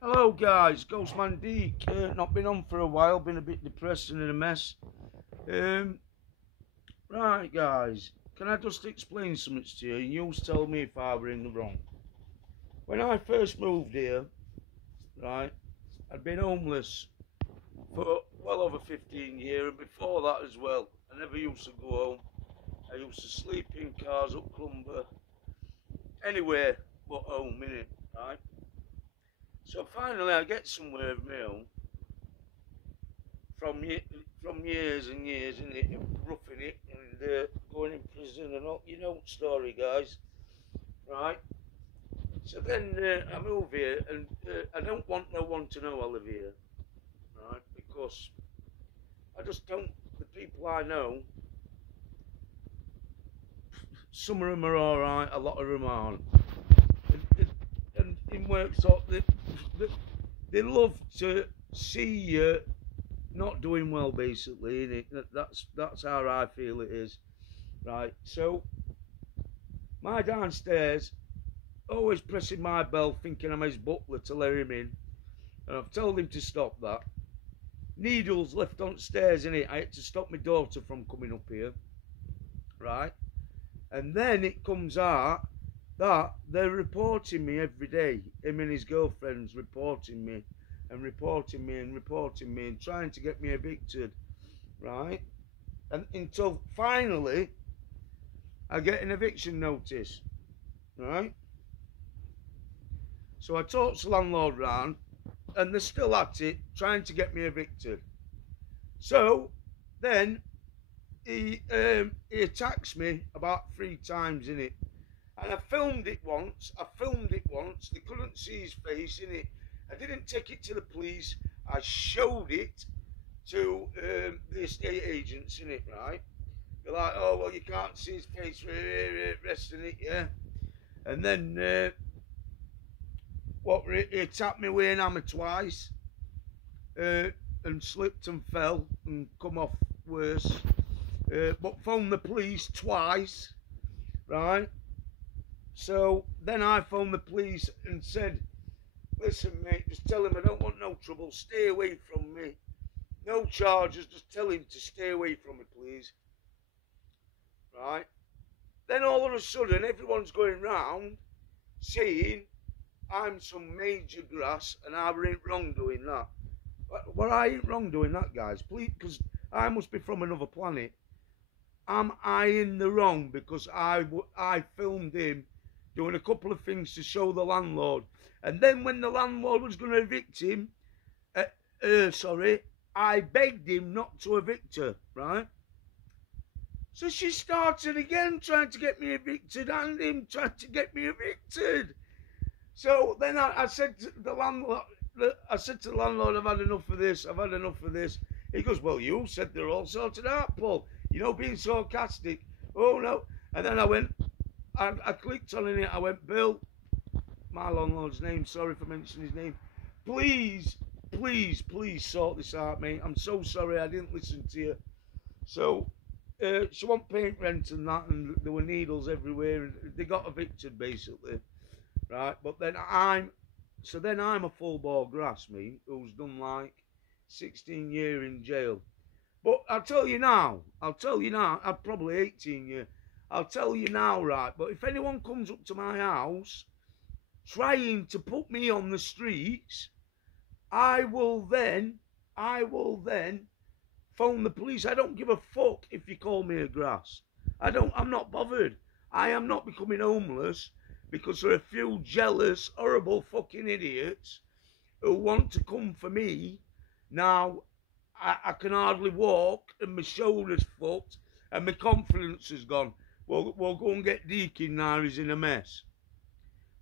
Hello guys, Ghostman Deek. Not been on for a while, been a bit depressed and in a mess. Um, right guys, can I just explain something to you and you tell me if I were in the wrong. When I first moved here, right, I'd been homeless for well over 15 years, and before that as well. I never used to go home. I used to sleep in cars up Clumber, anywhere but home, innit, right? So finally I get somewhere of my own from from years and years in it, roughing it and going in prison and all. You know the story, guys, right? So then I move here, and I don't want no one to know I live here, right? Because I just don't. The people I know, some of them are all right, a lot of them aren't. And in work, so they love to see you not doing well, basically, innit? That's how I feel it is, right? So my downstairs always pressing my bell, thinking I'm his butler to let him in, and I've told him to stop that. Needles left on stairs, innit? I had to stop my daughter from coming up here, right? And then it comes out that they're reporting me every day. Him and his girlfriend's reporting me and reporting me and reporting me and trying to get me evicted, right? And until finally I get an eviction notice, right? So I talked to the landlord round, and they're still at it, trying to get me evicted. So then he attacks me about 3 times in it, and I filmed it once. They couldn't see his face in it. I didn't take it to the police. I showed it to the estate agents in it, right? They're like, oh well, you can't see his face, resting it, yeah. And then he attacked me with an hammer twice, and slipped and fell and come off worse. But phoned the police twice, right? So then I phoned the police and said, listen mate, just tell him I don't want no trouble, stay away from me. No charges, just tell him to stay away from me, please. Right? Then all of a sudden everyone's going round saying I'm some major grass and I ain't wrong doing that. Well, I ain't wrong doing that, guys, please, because I must be from another planet. Am I in the wrong because I filmed him doing a couple of things to show the landlord, and then when the landlord was going to evict him, I begged him not to evict her, right? So she started again trying to get me evicted, and him trying to get me evicted. So then I said to the landlord, I've had enough of this, I've had enough of this. He goes, well, you said they're all sorted out, Paul. You know, being sarcastic. Oh, no. And then I clicked on it, I went, Bill, my landlord's name, sorry for mentioning his name. Please, please, please sort this out, mate. I'm so sorry I didn't listen to you. So, she won't paint rent and that, and there were needles everywhere, and they got evicted, basically. Right, but then I'm a full bore grass, me, who's done like 16 years in jail. But I'll tell you now, I'm probably 18 years. I'll tell you now, right, but if anyone comes up to my house trying to put me on the streets, I will then phone the police. I don't give a fuck if you call me a grass. I'm not bothered. I am not becoming homeless because there are a few jealous, horrible fucking idiots who want to come for me. Now, I can hardly walk, and my shoulder's fucked, and my confidence has gone. We'll go and get Deakin now, he's in a mess.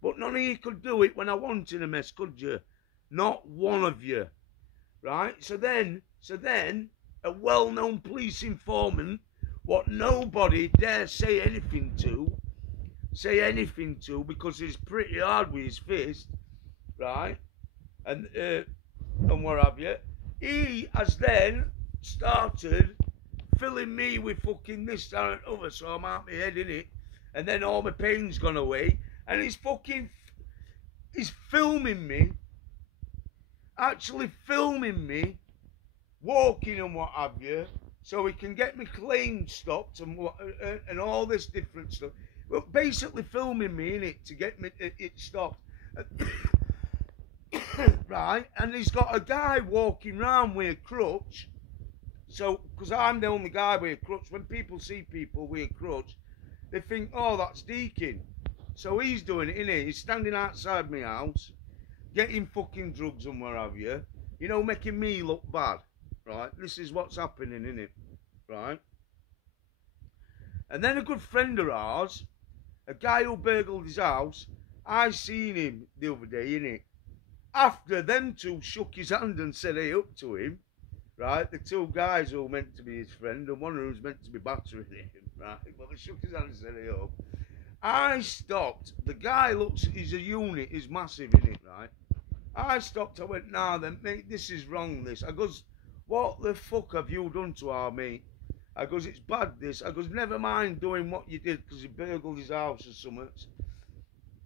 But none of you could do it when I wasn't in a mess, could you? Not one of you. Right? So then, a well-known police informant, what nobody dare say anything to, because he's pretty hard with his fist, right? And what have you. He has then started filling me with fucking this, that, and other, so I'm out my head in it, and then all my pain's gone away, and he's filming me actually filming me walking and what have you, so he can get me claim stopped and all this different stuff. Well, basically filming me in it to get me it stopped. Right, and he's got a guy walking round with a crutch. So, because I'm the only guy with a crutch, when people see people with a crutch, they think, oh, that's Deakin. So he's doing it, innit? He's standing outside my house, getting fucking drugs and what have you, you know, making me look bad, right? This is what's happening, innit? Right? And then a good friend of ours, a guy who burgled his house, I seen him the other day, innit? After them two shook his hand and said hey up to him, right? The two guys who were meant to be his friend and one who was meant to be battering him, right? But they shook his hand and said hey up. I stopped. The guy looks, he's a unit, he's massive, innit, right? I stopped, I went, nah then, mate, this is wrong, this. I goes, what the fuck have you done to our mate? I goes, it's bad, this. I goes, never mind doing what you did because he burgled his house or something.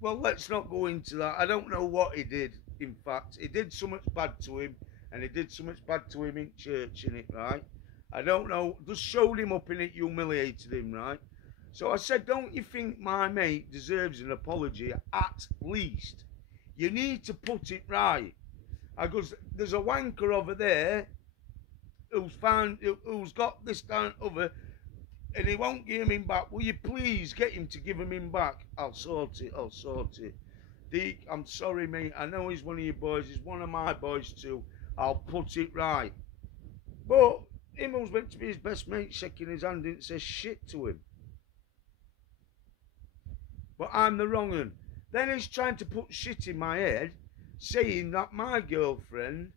Well, let's not go into that. I don't know what he did, in fact. He did so much bad to him, and he did so much bad to him in church, innit, right? I don't know, just showed him up in it, humiliated him, right? So I said, don't you think my mate deserves an apology at least? You need to put it right. I goes, there's a wanker over there who's got this down over, and he won't give him back. Will you please get him to give him back? I'll sort it, I'll sort it. Deek, I'm sorry, mate. I know he's one of your boys. He's one of my boys too. I'll put it right. But him who's meant to be his best mate shaking his hand didn't say shit to him. But I'm the wrong one. Then he's trying to put shit in my head, saying that my girlfriend,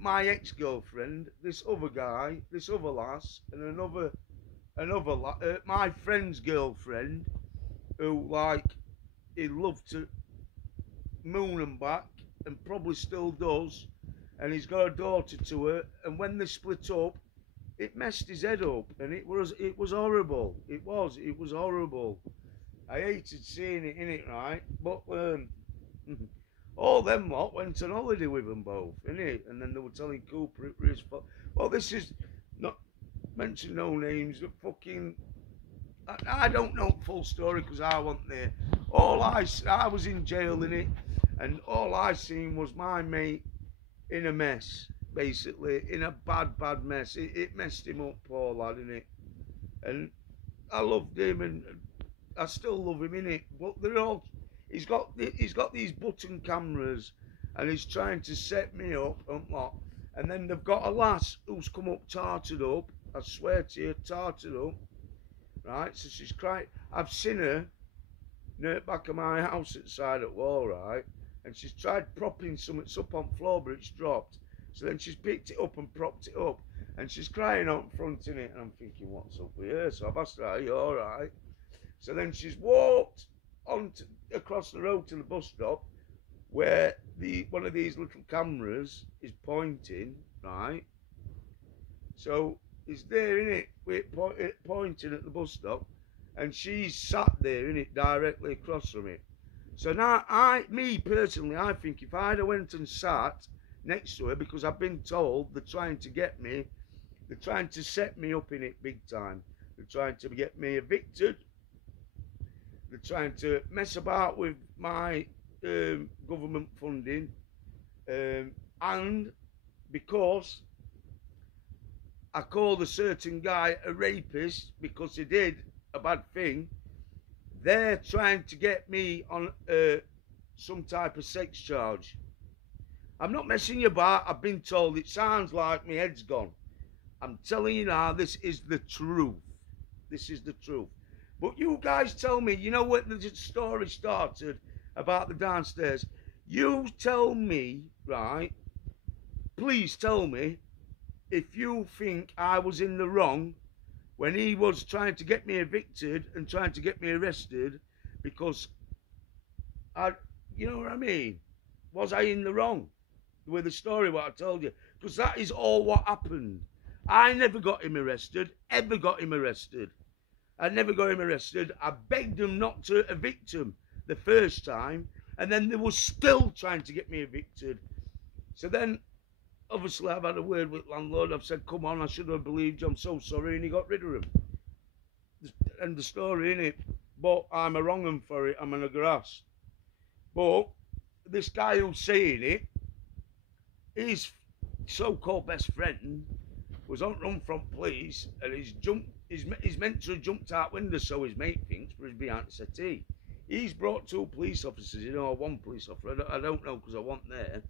my ex-girlfriend, this other guy, this other lass, and my friend's girlfriend, who like he loved to moon and back, and probably still does, and he's got a daughter to her, and when they split up, it messed his head up, and it was horrible. It was horrible. I hated seeing it, innit, right? But all them lot went on holiday with them both, innit? And then they were telling Cooper it was his fault. Well, this is not mention no names. But fucking, I don't know the full story because I wasn't there. I was in jail, innit, and all I seen was my mate in a mess, basically in a bad mess. It messed him up, poor lad, innit? And I loved him, and I still love him, innit? But they're all. He's got these button cameras, and he's trying to set me up and what. And then they've got a lass who's come up tarted up. I swear to you, tarted up. Right, so she's crying. I've seen her near the back of my house at the side of the wall, right? And she's tried propping something up on the floor, but it's dropped. So then she's picked it up and propped it up, and she's crying out in front of it. And I'm thinking, what's up with her? So I've asked her, are you all right? So then she's walked across the road to the bus stop, where one of these little cameras is pointing, right? So it's there, innit, pointing at the bus stop, and she's sat there, innit, directly across from it. So now, me personally, I think if I'd have went and sat next to her, because I've been told they're trying to get me, they're trying to set me up in it big time. They're trying to get me evicted. They're trying to mess about with my government funding, and because I called a certain guy a rapist because he did a bad thing, they're trying to get me on some type of sex charge. I'm not messing you about. I've been told. It sounds like my head's gone. I'm telling you now, this is the truth. This is the truth. But you guys tell me, you know what the story started about the downstairs? You tell me, right, please tell me if you think I was in the wrong when he was trying to get me evicted and trying to get me arrested because you know what I mean? Was I in the wrong with the story what I told you? Because that is all what happened. I never got him arrested, ever got him arrested. I never got him arrested. I begged him not to evict him the first time. And then they were still trying to get me evicted. So then, obviously, I've had a word with landlord. I've said, come on, I should have believed you. I'm so sorry. And he got rid of him. End the story, innit? But I'm a wrong 'un for it. I'm in the grass. But this guy who's saying it, his so-called best friend was on run from police, and he's meant to have jumped out window, so his mate thinks, but he's behind the settee. He's brought 2 police officers, or 1 police officer, I don't know because I wasn't there,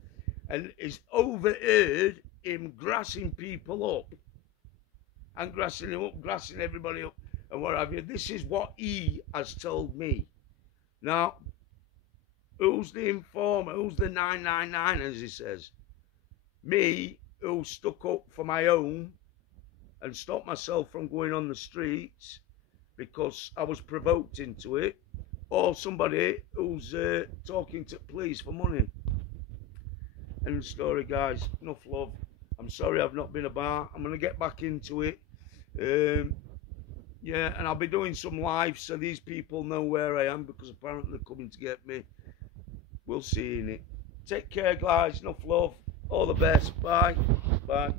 and he's overheard him grassing people up, and grassing him up, grassing everybody up, and what have you. This is what he has told me. Now, who's the informer? Who's the 999, as he says? Me, who stuck up for my own and stopped myself from going on the streets because I was provoked into it, or somebody who's talking to police for money. End of story, guys. Enough love. I'm sorry I've not been about. I'm going to get back into it. Yeah, and I'll be doing some live so these people know where I am, because apparently they're coming to get me. We'll see in it. Take care, guys. Enough love. All the best. Bye. Bye.